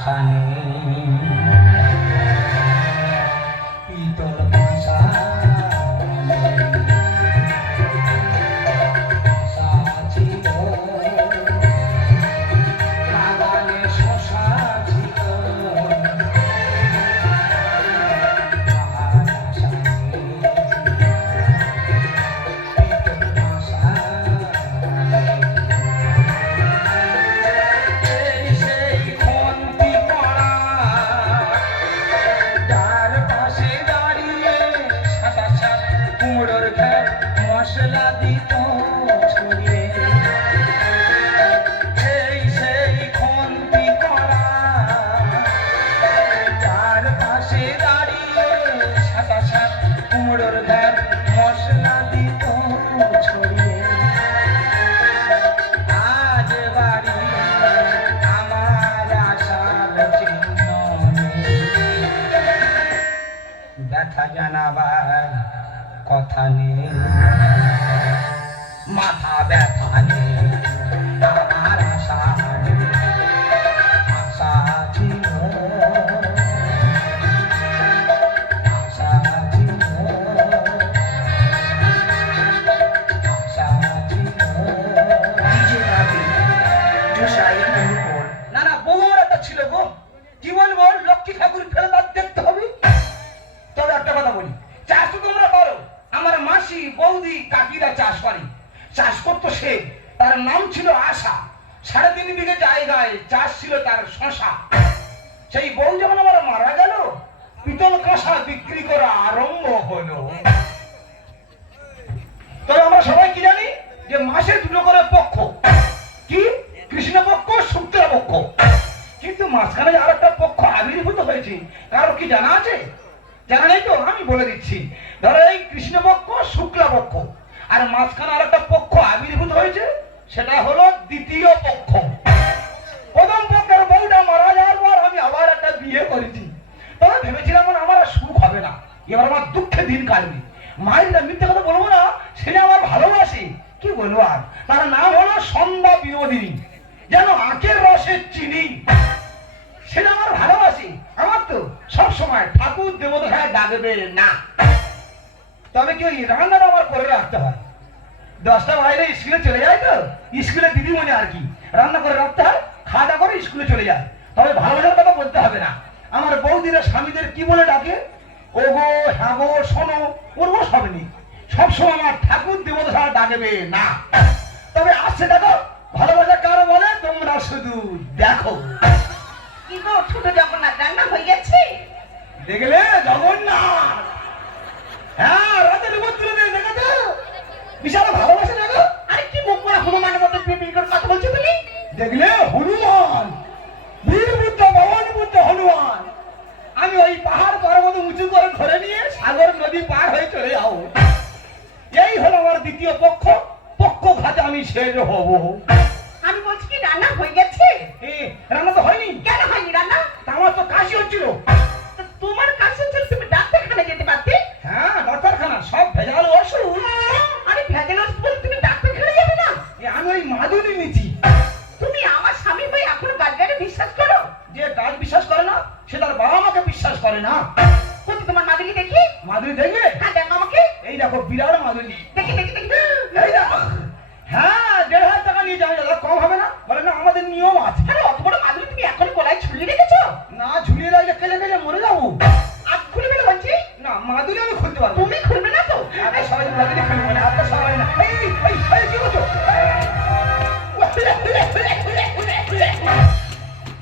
আশা নেই পিতল ভাষা মশলা দিত ছড়িয়ে এই সেই খন্তি করা যার পাশে দাঁড়িয়ে সাদা সাত কুমড়োর ঘর মশলা দিত ছড়িয়ে আজ বাড়ি আমার আশার চিহ্ন ব্যথা জানাবার কথা নেই মাথা ব্যথা নেই আমার আশা আশা ছিল আশা ছিল আশা ছিল না না বউর একটা ছিল গো কি বলবো লক্ষ্মী ঠাকুর ফেলে তার দেখতে হবে তবে একটা কথা বলি চাষ তো তোমরা করো আমার মাসি বৌদি কাকিরা চাষ করে চাষ করতো সে তার নাম ছিল আশা 3.5 বিঘে জায়গায় চাষ ছিল তার শশা সেই বউ যখন আমার মারা গেল পিতল কাঁসা বিক্রি করা আরম্ভ হলো তবে আমরা সবাই কি জানি যে মাসে 2 করে পক্ষ কি কৃষ্ণ পক্ষ শুক্ল পক্ষ কিন্তু মাঝখানে আর একটা পক্ষ আবির্ভূত হয়েছে কারো কি জানা আছে জানা নেই তো আমি বলে দিচ্ছি ধরো এই কৃষ্ণপক্ষ শুক্লাপক্ষ আর মাঝখানে আর একটা পক্ষ আবির্ভূত হয়েছে সেটা হলো দ্বিতীয় পক্ষ প্রথম পক্ষের বউটা মারা যাওয়ার পর আমি আবার একটা বিয়ে করেছি তবে ভেবেছিলাম আমার আর সুখ হবে না এবার আমার দুঃখে দিন কাটবে মায়ের মিথ্যে কথা বলবো না সেটা আমার ভালোবাসে কি বলবো আর তার নাম হলো সন্ধ্যা বিনোদিনী যেন আখের রসের চিনি সেটা আমার ভালোবাসি আমার তো সব সময় ঠাকুর দেবতায় ডাকবে না তবে কি ওই রান্নাটা আমার করে রাখতে হয় 10টা বাইরে স্কুলে চলে যায় তো স্কুলে দিদিমণি আর কি রান্না করে রাখতে হয় খাওয়া করে স্কুলে চলে যায় তবে ভালোবাসার কথা বলতে হবে না আমার বৌদিরা স্বামীদের কি বলে ডাকে ও গো হ্যাঁ গো শোনো ওর গো সবনি সবসময় আমার ঠাকুর দেবতা ডাকবে না তবে আসছে দেখো ভালোবাসা কারো বলে তোমরা শুধু দেখো কি গো ছোট জগন্নাথ রান্না হয়ে গেছে দেখলে জগন্নাথ হ্যাঁ রাতের মধ্যে দেখেছো বিশাল ভালোবাসা দেখো আরে কি মুখ করা হনুমানের মতো বিপিন করে কথা বলছো তুমি দেখলে হনুমান বীর বুদ্ধ ভগবান বুদ্ধ হনুমান আমি ওই পাহাড় পর্বত উঁচু করে ধরে নিয়ে সাগর নদী পার হয়ে চলে যাবো এই হলো আমার দ্বিতীয় পক্ষ পক্ষ ঘাতে আমি শেষ হব আমি বলছি কি রান্না হয়ে গেছে রান্না তো হয়নি কেন হয়নি রান্না আমার তো কাশি হচ্ছিল তোমার কাছে হচ্ছে তুমি ডাক্তারখানা যেতে পারতে হ্যাঁ ডাক্তারখানা সব ভেজাল ওষুধ আরে ভেজাল ওষুধ বলে তুমি ডাক্তারখানা যাবে না আমি ওই মাদুলি নিচ্ছি তুমি আমার স্বামী হয়ে এখনো গাছগাড়ি বিশ্বাস করো যে গাছ বিশ্বাস করে না সে তার বাবা মাকে বিশ্বাস করে না কোথায় তোমার মাদুলি দেখি মাদুলি দেখবে হ্যাঁ দেখো আমাকে এই দেখো বিরাট মাদুলি দেখি দেখি দেখি এই দেখো হ্যাঁ 1,500 টাকা নিয়ে যাবে দাদা কম হবে না বলে না আমাদের নিয়ম আছে আরে অত বড় মাদুলি তুমি এখন গলায় ঝুলিয়ে রেখেছো না ঝুলিয়ে রাখলে কেলে কেলে মরে যাবো আজ খুলে ফেলে বলছি না মাদুলি আমি খুলতে পারবো তুমি খুলবে না তো আরে সবাই মাদুলি খুলবে না আপনার সবাই না এই এই এই কি করছো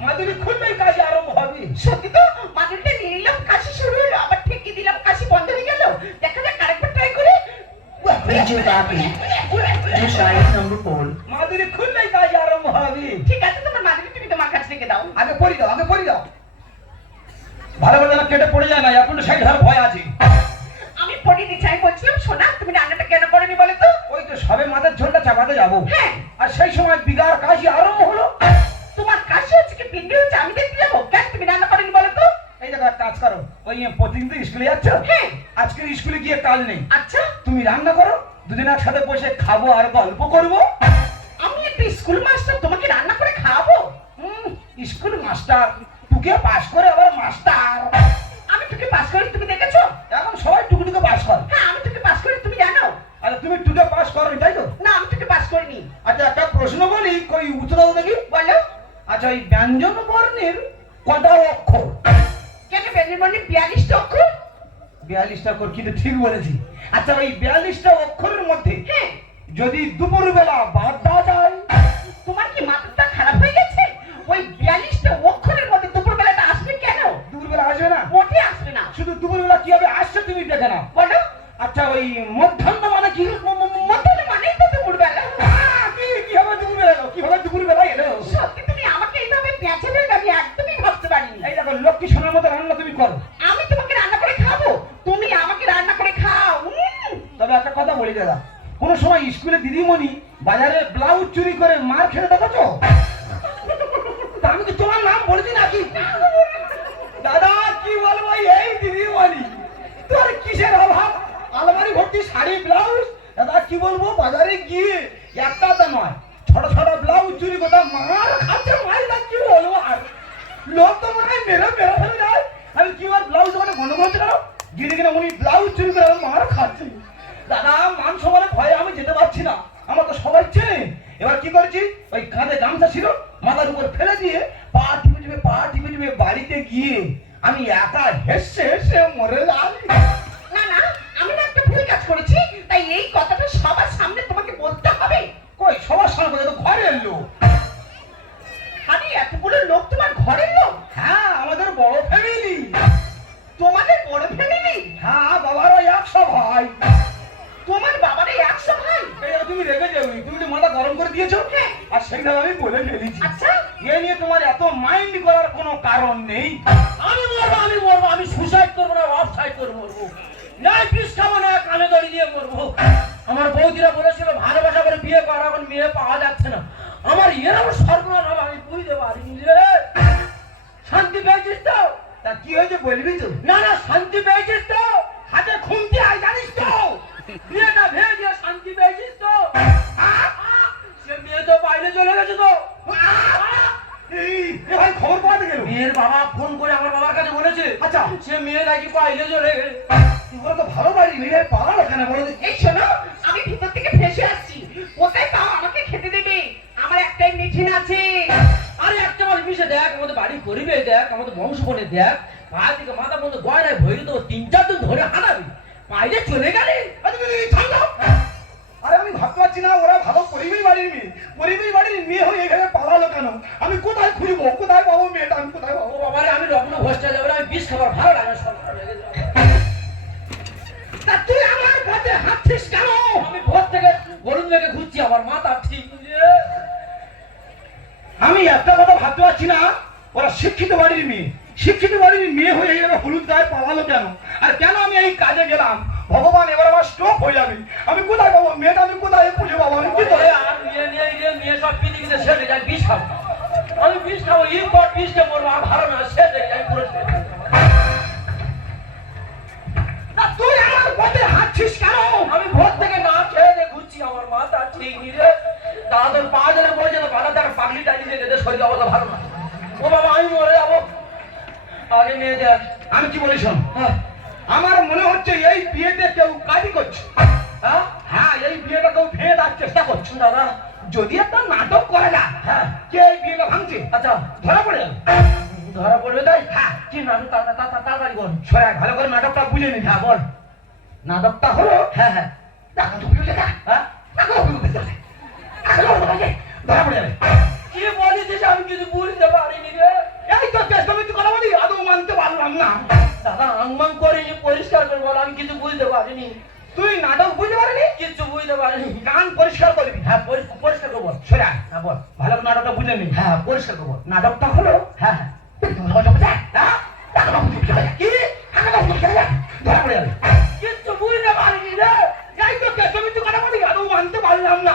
মাদুলি খুলবেই কাজ আরম্ভ হবে সত্যি তো মাদুলিটা নিয়ে নিলাম কাশি শুরু হলো আবার ঠেকিয়ে দিলাম কাশি বন্ধ হয়ে গেল দেখা যাক আরেকবার ট্রাই করে মাদুলি খুলবেই কাজ আরম্ভ হবে ঠিক আছে তোমার মাদুলি তুমি তোমার কাছে রেখে দাও আগে পড়ি দাও ভালো ভালো যেন কেটে পড়ে যায় না এখন সাইড হওয়ার ভয় আছে আমি পড়িয়ে দিচ্ছি আমি বলছিলাম শোনা তুমি রান্নাটা কেন করেনি বলে তো ওই তো সবে মাথার ঝোলটা চাপাতে যাবো হ্যাঁ আর সেই সময় বিগার কাশি আরম্ভ হলো তোমার কাশি হচ্ছে কি পিন্ডি হচ্ছে আমি দেখতে যাবো কেন তুমি রান্না করেনি বলে তো এই দেখো কাজ করো ওই প্রতিদিন তো স্কুলে যাচ্ছ হ্যাঁ আজকে স্কুলে গিয়ে কাজ নেই আচ্ছা তুমি রান্না করো দুদিন একসাথে বসে খাবো আর গল্প করবো আমি একটা স্কুল মাস্টার তোমাকে রান্না করে খাওয়াবো স্কুল মাস্টার টুকে পাস করে আবার মাস্টার। আমি তোকে পাস করি তুমি দেখেছো? এখন সবাই টুকে পাস করে। হ্যাঁ আমি তোকে পাস করি তুমি জানো? আচ্ছা তুমি টুকে পাস করো তাই তো? না আমি তোকে পাস করিনি। আচ্ছা একটা প্রশ্ন বলি, কই উত্তর দাও দেখি। বলো। আচ্ছা ওই ব্যঞ্জন বর্ণের কটা অক্ষর? কেন ব্যঞ্জন বর্ণে 42টা অক্ষর? 42টা অক্ষর, কিন্তু ঠিক বলেছি। আচ্ছা ওই 42টা অক্ষরের মধ্যে হ্যাঁ। যদি দুপুরবেলা বাদ দেওয়া যায়? তোমার কি মাথাটা খারাপ হয়ে গেছে? ওই 42টা অক্ষরের মধ্যে দুপুরবেলাটা আসবে কেন? দুপুরবেলা আসবে না? মোটে আসবে না। শুধু দুপুরবেলা কিভাবে আসছে তুমি দেখে নাও। বলো। আচ্ছা ওই মধ্যাহ্ন মানে কি? মধ্যাহ্ন মানেই তো দুপুরবেলা। কিভাবে দুপুরবেলা এলো? কিভাবে দুপুরবেলা এলো? সত্যি তুমি আমাকে এইভাবে পেঁচে দেবে আমি একদমই ভাবতে পারিনি। এই দেখো লক্ষ্মী সোনার মতো রান্না তুমি করো। আমি তোমাকে রান্না করে খাবো, তুমি আমাকে রান্না করে খাও। তবে একটা কথা বলি দাদা, কোন সময় স্কুলে দিদিমণি বাজারে ব্লাউজ চুরি করে মার খেতে দেখেছো? তা আমি কি তোমার নাম বলেছি নাকি? দাদা কি বলবো, এই দিদিমণি তোর কিসের অভাব? আলমারি ভর্তি শাড়ি ব্লাউজ। দাদা কি বলবো, বাজারে গিয়ে একটা তো নয় ছোট ছোট ব্লাউজ চুরি করতে মার খাচ্ছে। মাইরা কি বলবো, আর লোক তো মনে হয় মেরে মেরে ফেলে যায়। আমি কি আর ব্লাউজ মানে গন্ডগোল হচ্ছে কেন? গিয়ে কিনা উনি ব্লাউজ চুরি করে মার খাচ্ছে। দাদা মান সম্মানের ভয়ে আমি যেতে পারছি না, আমার তো সবাই চেনে। এবার কি করেছি, ওই কাঁধে গামছা ছিল মাথার উপর ফেলে দিয়ে পা টিপে টিপে বাড়িতে গিয়ে আমি একা হেসে হেসে মরে যাই। না না, আমি না একটা ভুল কাজ করেছি, তাই এই কথাটা সবার সামনে তোমাকে বলতে হবে। কই সবার সামনে কথা, তো ঘরের লোক। আরে এতগুলো লোক তোমার ঘরের লোক? হ্যাঁ আমাদের বড় ফ্যামিলি। তোমাদের বড় ফ্যামিলি? হ্যাঁ বাবারও 100 ভাই। তোমার বাবারে 100 ভাই? এই তুমি রেগে যাবে, তুমি একটু মাথা গরম করে দিয়েছো। হ্যাঁ। আর সেইভাবে আমি বলে ফেলেছি। আচ্ছা এ নিয়ে তোমার এত মাইন্ড করার কোনো কারণ নেই। আমি সুসাইড করবো না, অফসাইড করে মরবো। নাই পিস খাবো না, কানে দড়ি দিয়ে মরবো। আমার বৌদিরা বলেছিল ভালোবাসা করে বিয়ে করা, এখন মেয়ে পাওয়া যাচ্ছে না। আমার এরকম সর্বনাশ হবে আমি বুঝতে পারিনি রে। শান্তি পেয়েছিস তো? তা কি হয়েছে বলবি তো? না না, শান্তি পেয়েছিস তো? হাতে খুন্তি আয় জানিস তো? বিয়েটা ভেঙে দিয়ে শান্তি পেয়েছিস তো? সে মেয়ে তো বাইরে চলে গেছে তো। এই এ ভাই খবর পাওয়াতে গেল। মেয়ের বাবা ফোন করে আমার বাবার কাছে বলেছে, আচ্ছা। সে মেয়ে নাকি বাইরে চলে গেছে। তোমরা তো ভালো বাড়ি মেয়ে পালালো কেন বলো তো? এই শোনো, আমি ভিতর থেকে ফেসে আসছি, কোথায় পাও আমাকে খেতে দেবে? আমার একটাই মেশিন আছে। আরে একটা বার মিশে দেখ, আমাদের বাড়ি পরিবেশ দেখ, আমাদের বংশ বনে দেখ, পা থেকে মাথা পর্যন্ত গয়নায় ভরে দেবো, 3-4 দিন ধরে হাঁটাবি। বাইরে চলে গেলে আরে আমি ভাবতে পারছি না, ওরা ভালো পরিবেশ বাড়ির মেয়ে, পরিবেশ বাড়ির মেয়ে হয়ে এইভাবে পালালো কেন? আমি কোথায় খুঁজবো, কোথায় পাবো মেয়েটা, আমি কোথায় ও পাবো? বাবারে, আমি রত্ন ভোজটা যাবো না, আমি বিষ খাবার ভালো লাগে না, সব চলে গেছে। তা তুই আমার পথে হাঁটছিস কেন? আমি ভোর থেকে গরুন থেকে ঘুরছি, আমার মাথা ঠিক নেই। আমি একটা কথা ভাবতে পারছি না, ওরা শিক্ষিত বাড়ির মেয়ে, শিক্ষিত বাড়ির মেয়ে হয়ে এইভাবে হলুদ গায়ে পালালো কেন? আর কেন আমি এই কাজে গেলাম? ভগবান এবার আমার স্ট্রোক হয়ে যাবে। আমি কোথায় পাবো মেয়েটা, আমি কোথায় খুঁজে পাবো? আমি কি করে? আর মেয়ে নিয়ে রে, মেয়ে সব পিদিকে সেরে যায়, বিষ খাবো। আমি বিষ খাবো, ইম্পর্ট বিষকে মরবো, আর ভালো না, সেরে যায় পুরো সেরে। তা তুই আমার পথে হাঁটছিস কেন? আমি ভোর থেকে না খেয়ে দিয়ে ঘুরছি, আমার মাথা ঠিক নেই রে। দাদা তোর পা জলে বলেছে তো, বাধা দেখা পাগলি টাইলি দিয়ে গেছে, শরীর অবস্থা ভালো না। ও বাবা আমি মরে যাবো। আগে মেয়ে দেখ। আমি কি বলি শোন, হ্যাঁ আমার মনে হচ্ছে এই বিয়েতে কেউ কাজই করছে। হ্যাঁ হ্যাঁ এই বিয়েটা কেউ ভেঙে দেওয়ার চেষ্টা করছে। দাদা, যদি একটা নাটক করা যায়, হ্যাঁ কে এই বিয়েটা ভাঙছে আচ্ছা ধরা পড়ে যাবে। ধরা পড়বে তাই? হ্যাঁ কি নাম তাড়াতাড়ি বল। সবাই ভালো করে নাটকটা বুঝে নিন। হ্যাঁ বল। নাটকটা হলো, হ্যাঁ হ্যাঁ দেখো তো বুঝে দেখ, হ্যাঁ দেখো তো বুঝে দেখ, দেখো তো বুঝে, ধরা পড়ে যাবে। কি বলেছিস আমি কিছু বুঝতে পারিনি রে। এই তো চেষ্টা করতে কথা বলি, আদৌ মানতে পারলাম না। দাদা আংমাং করিনি, পরিষ্কার করে বল, আমি কিছু বুঝতে পারিনি। তুই নাটক বুঝতে পারলি, কিছু বুঝতে পারিনি। গান পরিষ্কার করবি। হ্যাঁ পরিষ্কার করে বল। সরা হ্যাঁ বল। ভালো করে নাটকটা বুঝে নিন। হ্যাঁ পরিষ্কার করে বল। নাটকটা হলো, হ্যাঁ হ্যাঁ কি ধরা পড়ে যাবে। কিচ্ছু বুঝতে পারিনি রে। এই তো চেষ্টা করতে কথা বলি, আদৌ মানতে পারলাম না।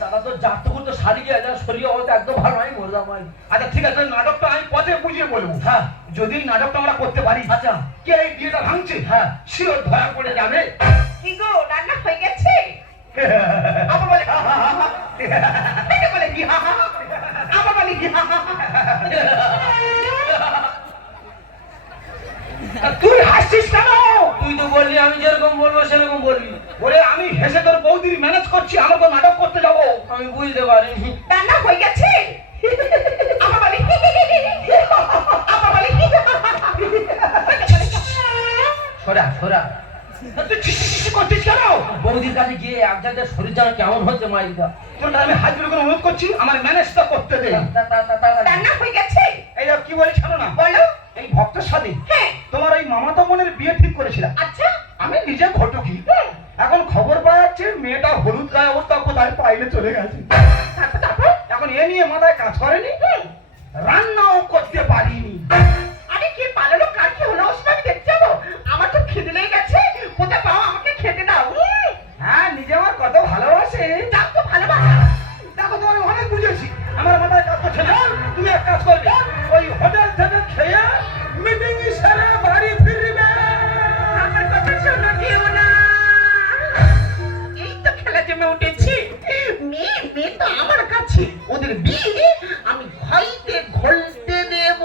দাদা তোর জাতকুর তো শাড়ি গিয়ে যা শরীর অবস্থা একদম ভালো নয়, মরে যাবো আমি। আচ্ছা ঠিক আছে, নাটকটা আমি পথে বুঝিয়ে বলবো। হ্যাঁ যদি এই নাটকটা আমরা করতে পারি, আচ্ছা কে এই বিয়েটা ভাঙছে, হ্যাঁ শিওর ধরা পড়ে যাবে। কি গো রান্না হয়ে গেছে? আবার বলে হা হা হা হা। এটা বলে কি হা হা হা? আবার বলে কি হা হা হা? ওরে আমি হেসে তোর বৌদির ম্যানেজ করছি, আমাকে নাটক করতে যাবো। আমি বুঝতে পারিনি। রান্না হয়ে গেছে। আমার বলে আমার বলে সরা সরা তুই ছিছি করছিস কেন? বৌদির কাছে গিয়ে এক জায়গায় শরীর যেন কেমন হচ্ছে মাইদা। তোর আমি হাত জোড় করে অনুরোধ করছি, আমার ম্যানেজটা করতে দে। রান্না হয়ে গেছে। এই কি বলি শোনো না, বলো। এই ভক্তের সাথে হ্যাঁ। তোমার ওই মামাতো বোনের বিয়ে ঠিক করেছিলাম। আচ্ছা। আমি নিজে ঘটকি, এখন খবর পাওয়া যাচ্ছে মেয়েটা হলুদ গায়ে অবস্থা কোথায় পাইলে চলে গেছে। তারপর এখন এ নিয়ে মাথায় কাজ করেনি, রান্নাও করতে পারিনি। আরে কি পালালো, কার কি হলো, ওসব আমি দেখতে যাবো? আমার তো খিদে লেগে গেছে, কোথায় পাও, আমাকে খেতে দাও। হ্যাঁ, নিজে আমার কত ভালোবাসে। যাও তো ভালোবাসা। দেখো তো আমি অনেক বুঝেছি, আমার মাথায় কাজ করছে না। তুমি এক কাজ করবে, ওই হোটেল থেকে খেয়ে মিটিং সেরে বাড়ি ফিরবে। আমার কথা শোনো, কেউ না। এই তো খেলা জমে উঠেছি। মেয়ে তো আমার কাছে, ওদের বিয়ে আমি ঘাইতে ঘলতে দেব।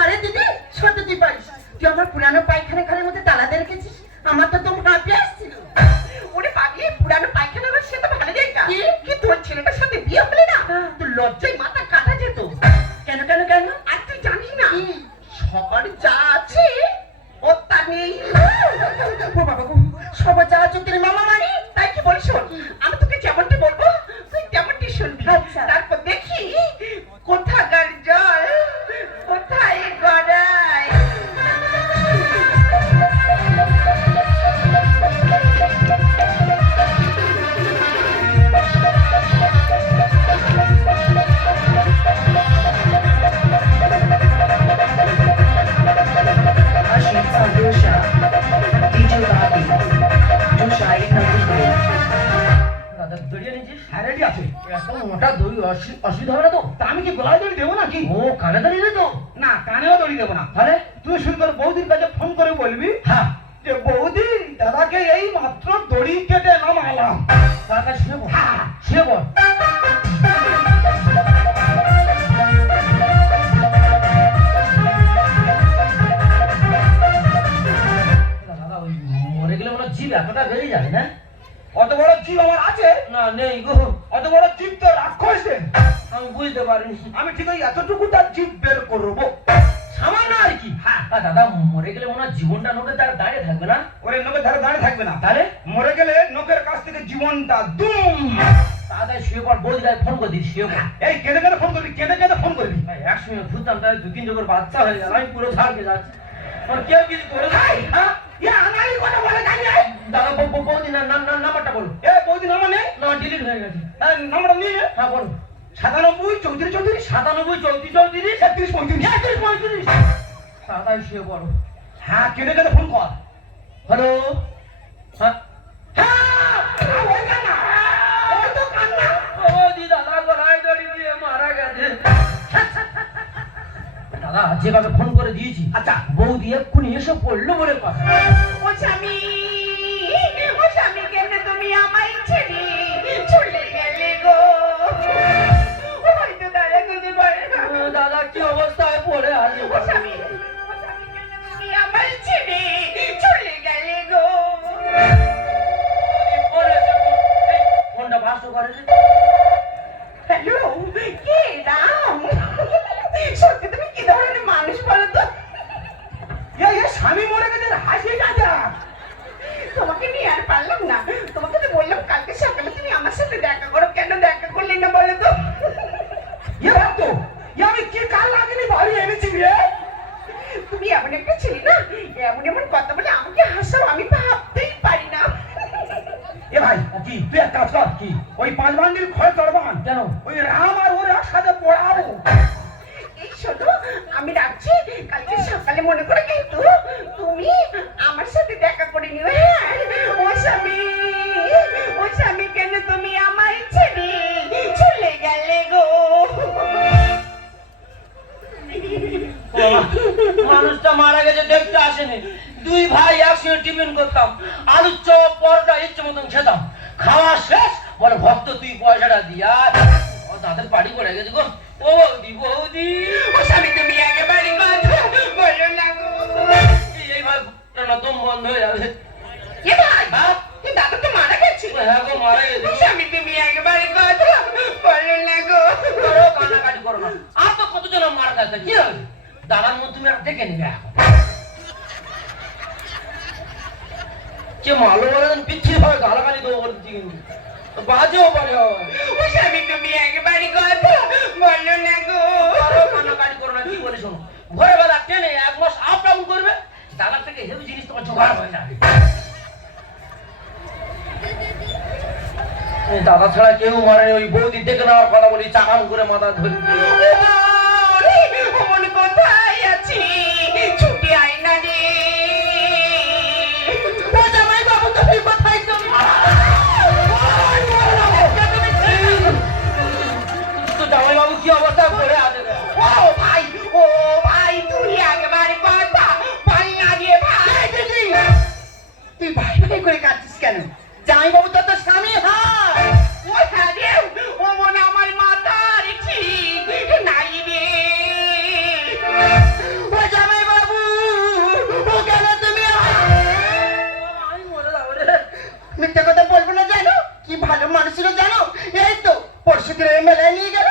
আরে দিদি, সত্যি তুই পারিস? তুই আমার পুরানো পায়খানার মধ্যে তালাতে রেখেছিস, আমার তো তোর হাতে আসছিল। ওরে পাগলি, পুরানো পায়খানার সে তো ভালো জায়গা, কি তোর ছেলেটার সাথে বিয়ে হলে না তোর লজ্জায় মাথা কাটা যেত। কেন কেন কেন? আর তুই জানিস না সবার যা আছে ও তা নেই। ও বাবা গো, সবার যা আছে তোর মামা মানে? তাই কি বলিস? আমি তোকে যেমনটি বলবো তুই তেমনটি শুনবি। তারপর দেখি কোথাকার জল কোথায় গড়ায়। Ashik Sandosha, DJ Bobby, Joshai Nabuko. দাদা দড়িয়ে নিয়েছিস? হ্যাঁ, রেডি আছে। এত মোটা দড়ি অসুবিধা হবে না তো? তা আমি কি গলায় দড়ি দেবো নাকি? ও কানে দাঁড়িয়ে তো? না, কানেও দড়ি দেবো না। তাহলে তুই শুধু তোর বৌদির কাছে ফোন করে বলবি, হ্যাঁ, যে বৌদি দাদাকে এই মাত্র দড়ি কেটে নামালাম। তার কাছে শুয়ে পড়। শুয়ে পড়। দাদা ওই মরে গেলে মনে হয় জিভ এতটা বেরিয়ে যাবে না? অত বড় জীব আমার আছে? না নেই গো, অত বড় জীব তো রাক্ষসে। আমি বুঝতে পারিনি। আমি ঠিক ওই এতটুকু তার জীব বের করবো। সামান্য আর কি। হ্যাঁ দাদা মরে গেলে মনে হয় জীবনটা নোকে তার দাঁড়িয়ে থাকবে না? ওরে নোকের ধারে দাঁড়িয়ে থাকবে না, তাহলে মরে গেলে নোকের কাছ থেকে জীবনটা দুম। তাড়াতাড়ি শুয়ে পড়, বৌদিকে ফোন করে দিস, শুয়ে পড়। এই কেঁদে কেঁদে ফোন করবি, কেঁদে কেঁদে ফোন করবি। ভাই, একসঙ্গে ঘুরতাম, তাই দু তিন জনের বাচ্চা হয়ে গেল, আমি পুরো ছাড়কে যাচ্ছি। আর কেউ কিছু করে এই, হ্যাঁ, আমারই কথা বলে জানি। দাদা বৌদি নাম্বারটা বলো। এ বৌদি নামা নেই, না ডিলিট হয়ে গেছে। নাম্বারটা নিয়ে নে। হ্যাঁ বলো। 97 34 34 97 34 34 31 35 35। তাড়াতাড়ি শুয়ে পড়ো। হ্যাঁ, কেঁদে কেঁদে ফোন কর। হ্যালো। হ্যাঁ হ্যাঁ, ওই কান্না, ওই তো কান্না। বৌদি দাদা গলায় দড়ি দিয়ে মারা গেছে। দাদা যেভাবে ফোন করে দিয়েছি, আচ্ছা, বৌদি এক্ষুনি এসে পড়লো বলে কথা। ও স্বামী, ও স্বামী, কেন তুমি আমায় ছেড়ে চলে গেলে গো? ও হয়তো দাঁড়া করতে পারে না। দাদা কি অবস্থায় পড়ে আছে? ও স্বামী, কেন তুমি আমায় ছেড়ে চলে গেলে গো? ফোনটা বাস্ত করে রে। হ্যালো, কে রাম? সত্যি তুমি কি ধরনের মানুষ বলো তো? এই স্বামী মরে গেছে, হাসি রাজা। তোমাকে নিয়ে আর পারলাম না। তোমাকে তো বললাম কালকে সকালে তুমি আমার সাথে দেখা করো, কেন দেখা করলে না বলো তো? ভাবতো আমি কি কাল লাগেনি বাড়ি এনেছি রে। তুমি এমন একটা ছেলে না, এমন এমন কথা বলে আমাকে হাসাও, আমি ভাবতেই পারি না। এ ভাই, কি তুই এক কাজ কর, কি ওই 5 বান্ডিল খড় চড়বান, কেন? ওই রাম আর ওর একসাথে পড়াবো। এই শোনো, আমি রাখছি, কালকে সকালে মনে করে কিন্তু তুমি আমার সাথে দেখা করে নিও। হ্যাঁ, ও স্বামী, ও স্বামী, কেন তুমি আমায় ছেড়ে চলে গেলে গো? মানুষটা মারা গেছে দেখতে আসেনি। দুই ভাই একসঙ্গে টিফিন করতাম, আলুর চপ পরোটা ইচ্ছে মতন খেতাম। খাওয়া শেষ বলে ভক্ত তুই পয়সাটা দিয়া। তাদের বাড়ি করে গেছে গো। ও বৌদি বৌদি, ও স্বামী, তুমি একেবারে কথা বলো না গো। এইভাবে দম বন্ধ হয়ে যাবে। এ ভাই, হ্যাঁ? এ আচ্ছা কি হবে দাদার মধ্যে তুমি আর দেখে নেবে এখন কে মালো বলেন পিছিয়ে ভাবে গালাগালি দেবো বলছি কিন্তু বাজেও পারে ও স্বামী তুমি একবারই কথা বললো না গো। আরো কান্নাকাটি করো না কি বলে শোনো ভোরবেলা ট্রেনে 1 মাস আপ ডাউন করবে দাদার থেকে হেভি জিনিস তোমার জোগাড় হয়ে যাবে দাদা ছাড়া কেউ মারে ওই বৌদি দেখে নেওয়ার কথা বলি চাকাম করে মাথা ধরি অমন কোথায় আছি ছুটি আয় না রে। ও জামাই বাবু তুমি কোথায় তুমি? তো জামাই বাবু কি অবস্থা করে আছে ও ভাই তুই একবারে কথা পাই না রে ভাই। তুই ভাই ভাই করে কাঁদছিস কেন? জামাই বাবু তো তোর স্বামী হয়। ও হ্যাঁ রে ও মনে আমার মাথার ঠিক নাই রে। ও জামাই বাবু ও কেন তুমি আমি মরে যাবো রে মিথ্যা কথা বলবো না জানো? কি ভালো মানুষের জানো? এই তো পরশু দিন মেলায় নিয়ে গেল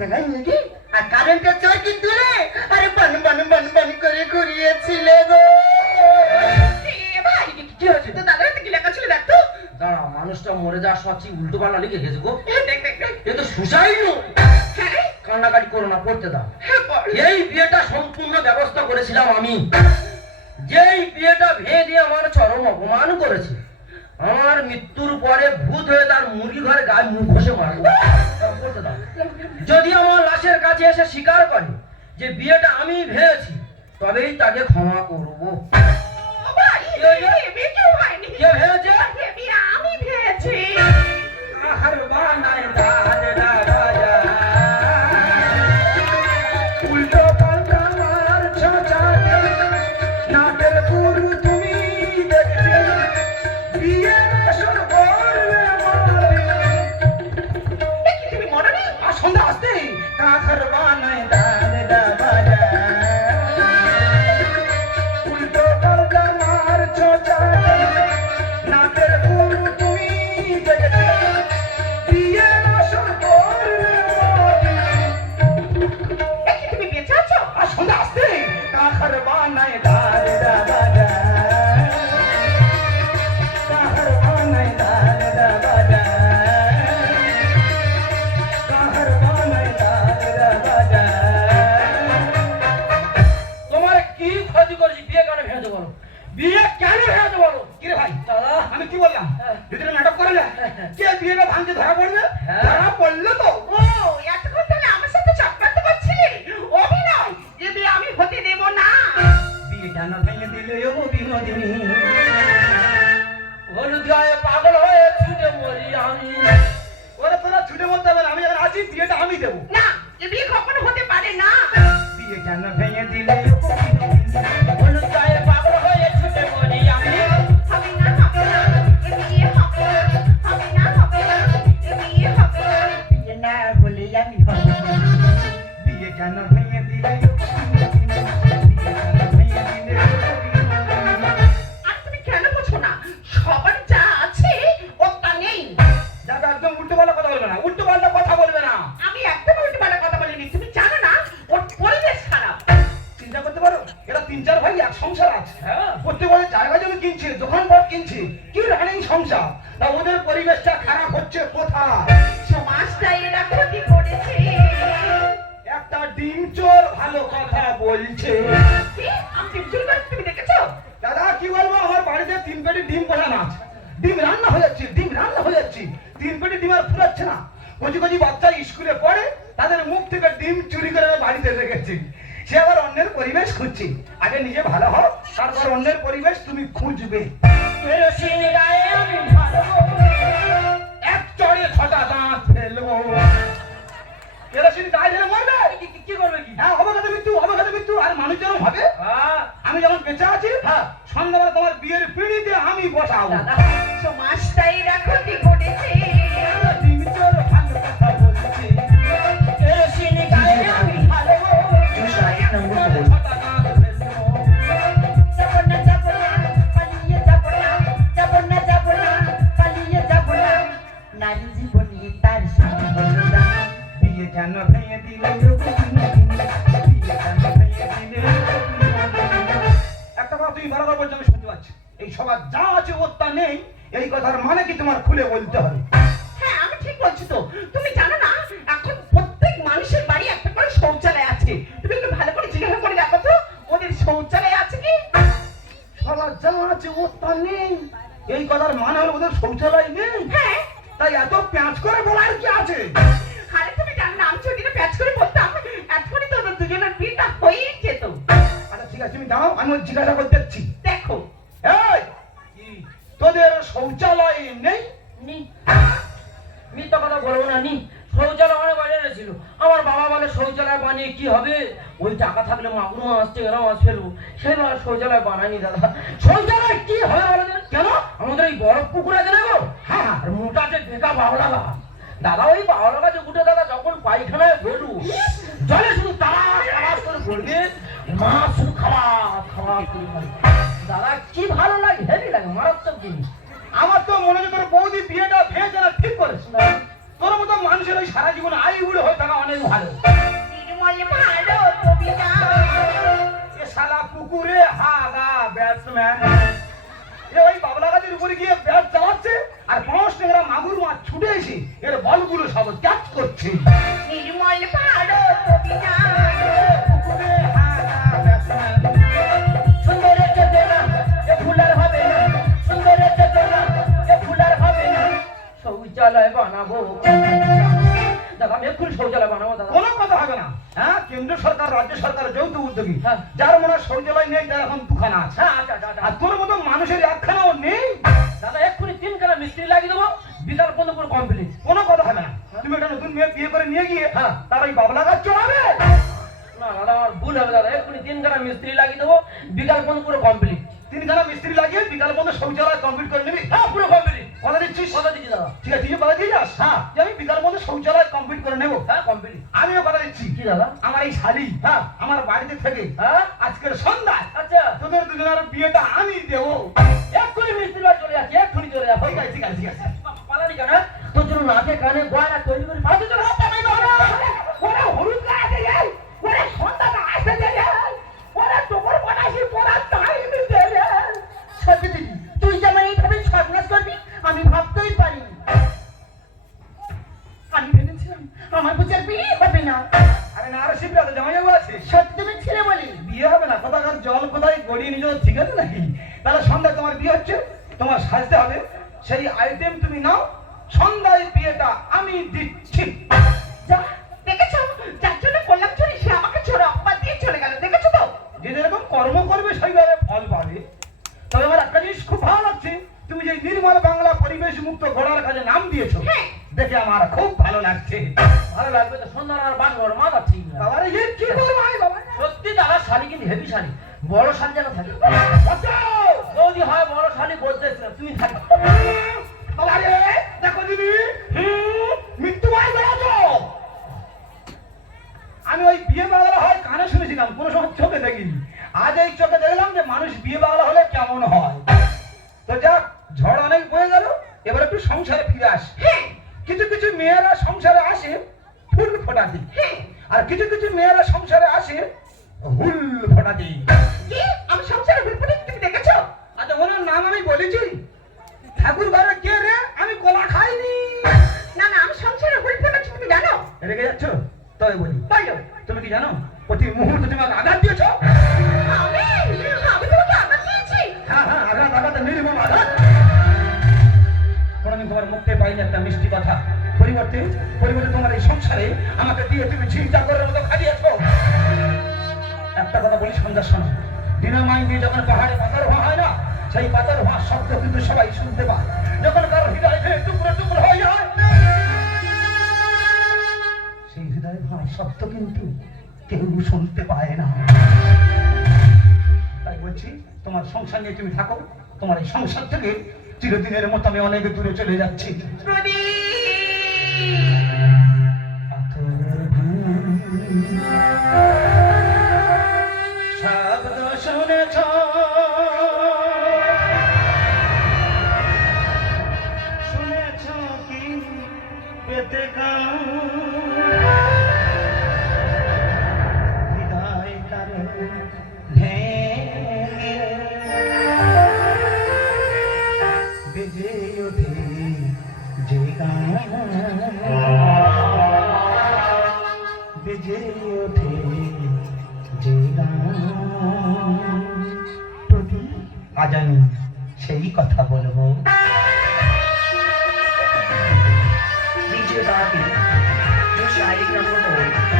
মেলায় নিয়ে গিয়ে আর কারেন্টের চোর কিন্তু রে আরে বানু করে ঘুরিয়েছিল গো। ভাই কি হয়েছে তো দাদা কি লেখা ছিল দেখতো? দাঁড়া মানুষটা মরে যাওয়ার সচ্ছি উল্টো পাল্টা লিখে গেছে গো দেখ এ তো সুসাইড হ্যাঁ কান্নাকাটি করো না পড়তে দাও এই বিয়েটা সম্পূর্ণ ব্যবস্থা করেছিলাম আমি যেই বিয়েটা ভেঙে দিয়ে আমার চরম অপমান করেছে আমার মৃত্যুর পরে ভূত হয়ে তার মুরগি ঘরে গায়ে মুখ ঘষে মারবো পড়তে দাও যদি আমার লাশের কাছে এসে স্বীকার করে যে বিয়েটা আমি ভেঙেছি তবেই তাকে ক্ষমা করবো কে ভেঙেছে আমি ভেবেছি আহার বানায় দাদ দাদা উল্টো পাল্টা মারছো জানে নাটের গুরু তুমি দেখবে বিয়ে আসর করবে তুমি মনে নেই আর সন্ধ্যা আসতে কাঁথার বানায় দাদ দাদা উল্টো পাল্টা মারছো জানে নাটের গুরু তুমি দেখবে বিয়ে আসর করবে তুমি বেঁচে আছো? আর সন্ধ্যা আসতে কাঁথার বানায় দাদ দাদা কাঁথার বানায় দাদ দাদা কাঁথার বানায় দাদ দাদা তোমার কি ক্ষতি করেছি বিয়ে কেন ভেঙে বলো বিয়ে কেন ভেঙে বলো কিরে ভাই দাদা আমি কি বললাম হ্যাঁ। ভিতরে নাটক করে না কে বিয়েটা ভাঙতে ধরা পড়বে হ্যাঁ। ধরা পড়লে তো ও এতক্ষণ তাহলে আমার সাথে চক্রান্ত করছিলে অভিনয় যে বিয়ে আমি হতে দেব না। বিয়ে কেন ভেঙে দিলে ও বিনোদিনী হলুদ গায়ে পাগল হয়ে ছুটে মরি আমি ওরা তোরা ছুটে বলতে হবে না, আমি যখন আছি বিয়েটা আমি দেবো না এ বিয়ে কখনো হতে পারে না। বিয়ে কেন ভেঙে দিলে হলুদ গায়ে পাগল হয়ে ছুটে মরি আমি হবে না হবে না এ বিয়ে হবে না হবে না হবে না এ বিয়ে হবে না বিয়ে না হলে আমি হব না। বিয়ে কেন ভেঙে দিলে বিয়ে কেন ভেঙে দিলে আর তুমি কেন বোঝো না সবার যা আছে ওর তা নেই। দাদা একদম উল্টো পাল্টা কথা বলবে না, উল্টো পাল্টা কথা বলবে না। আমি একদম উল্টো পাল্টা কথা বলিনি তুমি জানো না ওর পরিবেশ খারাপ। চিন্তা করতে পারো এরা 3-4 ভাই এক সংসার আছে, হ্যাঁ প্রত্যেক বছর জায়গা জমি কিনছে, দোকানপাট কিনছে, কি রানিং সংসার, তা ওদের পরিবেশটা খারাপ হচ্ছে কোথায়? সমাজটা এরা ক্ষতি করেছে। একটা ডিম চোর ভালো কথা বলছে। কি? আমি টিপচুরি করে তুমি দেখেছো? দাদা কি বলবো, আমার বাড়িতে 3 পেটি ডিম বসানো আছে, ডিম রান্না হয়ে যাচ্ছে, 3 পেটি ডিম আর ফুরাচ্ছে না। কচি কচি বাচ্চা স্কুলে পড়ে, তাদের মুখ থেকে ডিম চুরি করে আমি বাড়িতে রেখেছি। সে আবার অন্যের পরিবেশ খুঁজছে, আগে নিজে ভালো হও তারপর অন্যের পরিবেশ তুমি খুঁজবে। কেরোসিন গায়ে আমি ভালো এক চড়ে 6টা দাঁত ফেলবো। কেরোসিন গায়ে ঢেলে মরবে? কি করবে কি হ্যাঁ, অবঘাত মৃত্যু। আর মানুষ যেরকম হবে, আমি যখন বেঁচে আছি, হ্যাঁ সন্ধ্যাবেলা তোমার বিয়ের পিঁড়িতে আমি বসাবো। সমাজটা এরা ক্ষতি করেছে। ডিম চোর ভালো কথা বলছে, কেরোসিন গায়ে আমি ভালো to side number 4. 6টা দাঁত ফেলবো। যাবো না যাবো না পালিয়ে যাবো না যাবো না যাবো না পালিয়ে যাবো না নারী জীবনে তার সাথে বলো না। বিয়ে কেন ভেঙে দিলে বিয়ে সবার যা আছে ওর তা নেই, এই কথার মানে কি তোমার খুলে বলতে হবে? হ্যাঁ আমি ঠিক বলছি তো। তুমি জানো না এখন প্রত্যেক মানুষের বাড়ি একটা করে শৌচালয় আছে? তুমি একটু ভালো করে জিজ্ঞাসা করে দেখো তো ওদের শৌচালয় আছে কি। সবার যা আছে ওর তা নেই, এই কথার মানে হলো ওদের শৌচালয় নেই। হ্যাঁ তাই এত প্যাঁচ করে বলার কি আছে? আরে তুমি জানো না আমি যদি প্যাচ করে বলতাম এখনই তো ওদের দুজনের বিয়েটা হয়েই যেত। আচ্ছা ঠিক আছে, তুমি দাও, আমি ওর জিজ্ঞাসা করতে যাচ্ছি। দেখো এই, তোদের শৌচালয় নেই? নি মিথ্যা কথা বলবো না, নি শৌচালয় অনেক বাজারে ছিল। আমার বাবা বলে শৌচালয় বানিয়ে কি হবে, ওই টাকা থাকলে মাগুর মাছ টেংরা মাছ ফেলবো, সেই বলে শৌচালয় বানায়নি দাদা। শৌচালয় কি হবে বলে দিন? কেন আমাদের এই বড় পুকুর আছে না গো, হ্যাঁ আর মোটা যে বেকা বাউলা দাদা, ওই বাউলা গাছে উঠে দাদা যখন পায়খানায় বলু জলে শুধু তালাশ তালাশ করে পড়বে, মাছ শুধু খাওয়া খাওয়া করে খাবে। দাদা কি ভালো লাগে, হেভি লাগে, মারাত্মক জিনিস। আমার তো মনে হয় তোর বৌদি বিয়েটা ভেঙে না ঠিক করেছে। তোর মতো মানুষের ওই সারা জীবন আই উড়ে হয়ে থাকা অনেক ভালো। নির্মলে ভালো তুমি না। এ শালা কুকুরে হাগা ব্যাটসম্যান, এ ওই বাবলা গাছের উপরে গিয়ে ব্যাট চালাচ্ছে আর পাঁচ টেংরা মাগুর মাছ ছুটে এসে এর বলগুলো সব ক্যাচ করছে। নির্মলে ভালো তুমি না। কুকুরে হাগা ব্যাটসম্যান। সুন্দরের চেতে না এ ফুলার হবে না, সুন্দরের চেতে না এ ফুলার হবে না, শৌচালয় বানাবো দাদা, আমি এক্ষুনি শৌচালয় বানাবো দাদা। কোনো কথা হবে না। হ্যাঁ, কেন্দ্র সরকার রাজ্য সরকার যৌথ উদ্যোগী, হ্যাঁ। যার মনে হয় শৌচালয় নেই তার এখন দুখানা আছে। হ্যাঁ আচ্ছা আচ্ছা আর তোর মতো মানুষের একখানাও নেই। দাদা, এক্ষুনি 3 খানা মিস্ত্রি লাগিয়ে দেবো, বিকাল পর্যন্ত পুরো কমপ্লিট। কোনো কথা হবে না। তুমি একটা নতুন মেয়ে বিয়ে করে নিয়ে গিয়ে হ্যাঁ। তার ওই বাবলা গাছ চড়াবে? না দাদা, আমার ভুল হবে দাদা, এক্ষুনি 3 খানা মিস্ত্রি লাগিয়ে দেবো, বিকাল পর্যন্ত পুরো কমপ্লিট। তিনখানা মিস্ত্রি লাগিয়ে বিকাল পর্যন্ত শৌচালয় কমপ্লিট করে নিবি? হ্যাঁ পুরো কমপ্লিট। কথা দিচ্ছিস? কথা দিচ্ছি দাদা। ঠিক আছে, তুই কথা দিয়ে যাস। হ্যাঁ। যে আমি বিকাল পর্যন্ত শৌচালয় কমপ্লিট করে নেবো। হ্যাঁ কমপ্লিট। আমিও কথা দিচ্ছি। কি দাদা? আমার এই শালি, হ্যাঁ। আমার বাড়িতে থেকে হ্যাঁ আজকের সন্ধ্যায় আচ্ছা, তোদের দুজনের বিয়েটা আমি দেবো। এক্ষুনি মিস্ত্রি বাড়ি চলে যাচ্ছে, এক্ষুনি চলে যাবো। ঠিক আছে ঠিক আছে ঠিক আছে। পালানি কেন? তোর জন্য নাকে কানে গয়না তৈরি করে পাঠাতে চলে যাবো। ওরা হলুদ গাছে যাই, ওরা সন্ধ্যাটা আসতে যাই, ওরা তোর বানাসি পড়া টাইম দেয়। সত্যি দিদি তুই যে আমার এইভাবে সর্বনাশ করবি আমি ভাবতেই পারিনি। আমি ভেবেছিলাম আমার বুঝার বিয়ে হবে না। আরে না, আরে শিবরা তো জামাই বাবু আছে। সত্যি তুমি ছেলে বলি বিয়ে হবে না, কোথাকার জল কোথায় গড়িয়ে নিয়ে যাও, ঠিক আছে নাকি? তাহলে সন্ধ্যায় তোমার বিয়ে হচ্ছে, তোমার সাজতে হবে, সেই আইটেম তুমি নাও, সন্ধ্যায় বিয়েটা আমি দিচ্ছি। যা দেখেছো যার জন্য বললাম চুরি সে আমাকে ছোড়া অপবাদ দিয়ে চলে গেল। দেখেছো তো যে যেরকম কর্ম করবে সেইভাবে ফল পাবে। তবে আমার একটা জিনিস খুব ভালো লাগছে, তুমি যে নির্মল বাংলা পরিবেশ মুক্ত গড়ার কাজে নাম দিয়েছো, হ্যাঁ। দেখে আমার খুব ভালো লাগছে। ভালো লাগবে তো, সন্ধ্যার আর বাদ বড় মাথা ঠিক না। বাবারে এ কি করবো ভাই বাবা? সত্যি দাদা, শাড়ি কিন্তু হেভি শাড়ি, বড় শাড়ি যেন থাকে। বাঁচাও! যদি হয় বড় শাড়ি বলতেছ না, তুমি থাকি। বাবারে দেখো দিদি, মৃত্যু ভাই বেড়াতো। আমি ওই বিয়ে বাংলা হয় কানে শুনেছিলাম, কোনো সময় চোখে দেখিনি। আজ এই চোখে দেখলাম যে মানুষ বিয়ে বাংলা হলে কেমন হয়। তো যাক, ঝড় অনেক বয়ে গেল, এবার একটু সংসারে ফিরে আসি। কিছু কিছু মেয়েরা সংসারে আসে ফুল ফোটাতে, আর কিছু কিছু মেয়েরা সংসারে আসে হুল ফোটাতে। কি আমি সংসারে বিপরীত তুমি দেখেছো? আচ্ছা ওনার নাম আমি বলেছি? ঠাকুর ঘরে কে রে? আমি কলা খাইনি। না না আমি সংসারে হুল ফোটাচ্ছি তুমি জানো? রেগে যাচ্ছ? তবে বলি, বলো তুমি কি জানো প্রতি মুহূর্তে তুমি আমাকে আঘাত দিয়েছো? আমি আমি তোমাকে আঘাত দিয়েছি? হ্যাঁ হ্যাঁ, আঘাত আঘাত, নির্মম আঘাত। কোনদিন তোমার মুখে পাইনি একটা মিষ্টি কথা। পরিবর্তে পরিবর্তে তোমার এই সংসারে আমাকে দিয়ে তুমি চিন্তা করার মতো খাইয়েছো। একটা কথা বলি, সন্ধ্যার শোনো, ডিনামাইন দিয়ে যখন পাহাড়ে পাথর ভাঙা হয় না, সেই পাথর ভাঙার শব্দ কিন্তু সবাই শুনতে পায়। যখন কারো হৃদয় ভেঙে টুকরো টুকরো হয়ে যায়, সেই হৃদয় ভাঙার শব্দ কিন্তু কেউ শুনতে পায় না। তাই বলছি, তোমার সংসার নিয়ে তুমি থাকো, তোমার এই সংসার থেকে চিরদিনের মতো আমি অনেক দূরে চলে যাচ্ছি। শব্দ শুনেছ, শুনেছ কি পেতে গান, হৃদয় কারো ভেঙে বেজে ওঠে যে গান। প্রতি আজ আমি সেই কথা বলবো। DJ Bobby, your shining number 4.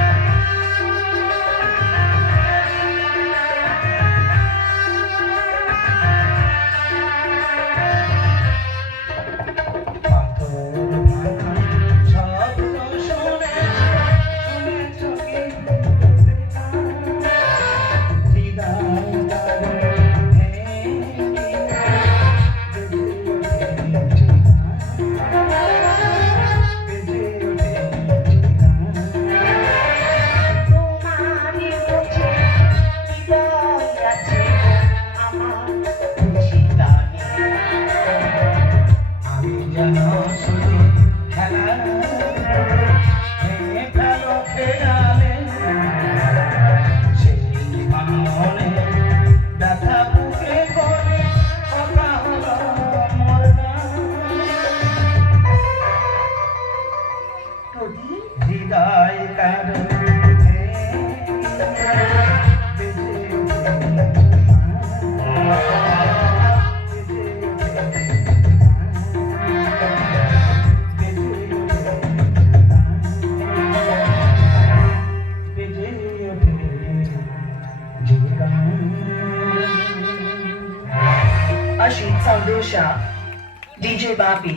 হৃদয় কারো Ashit Sandosha, DJ Bobby,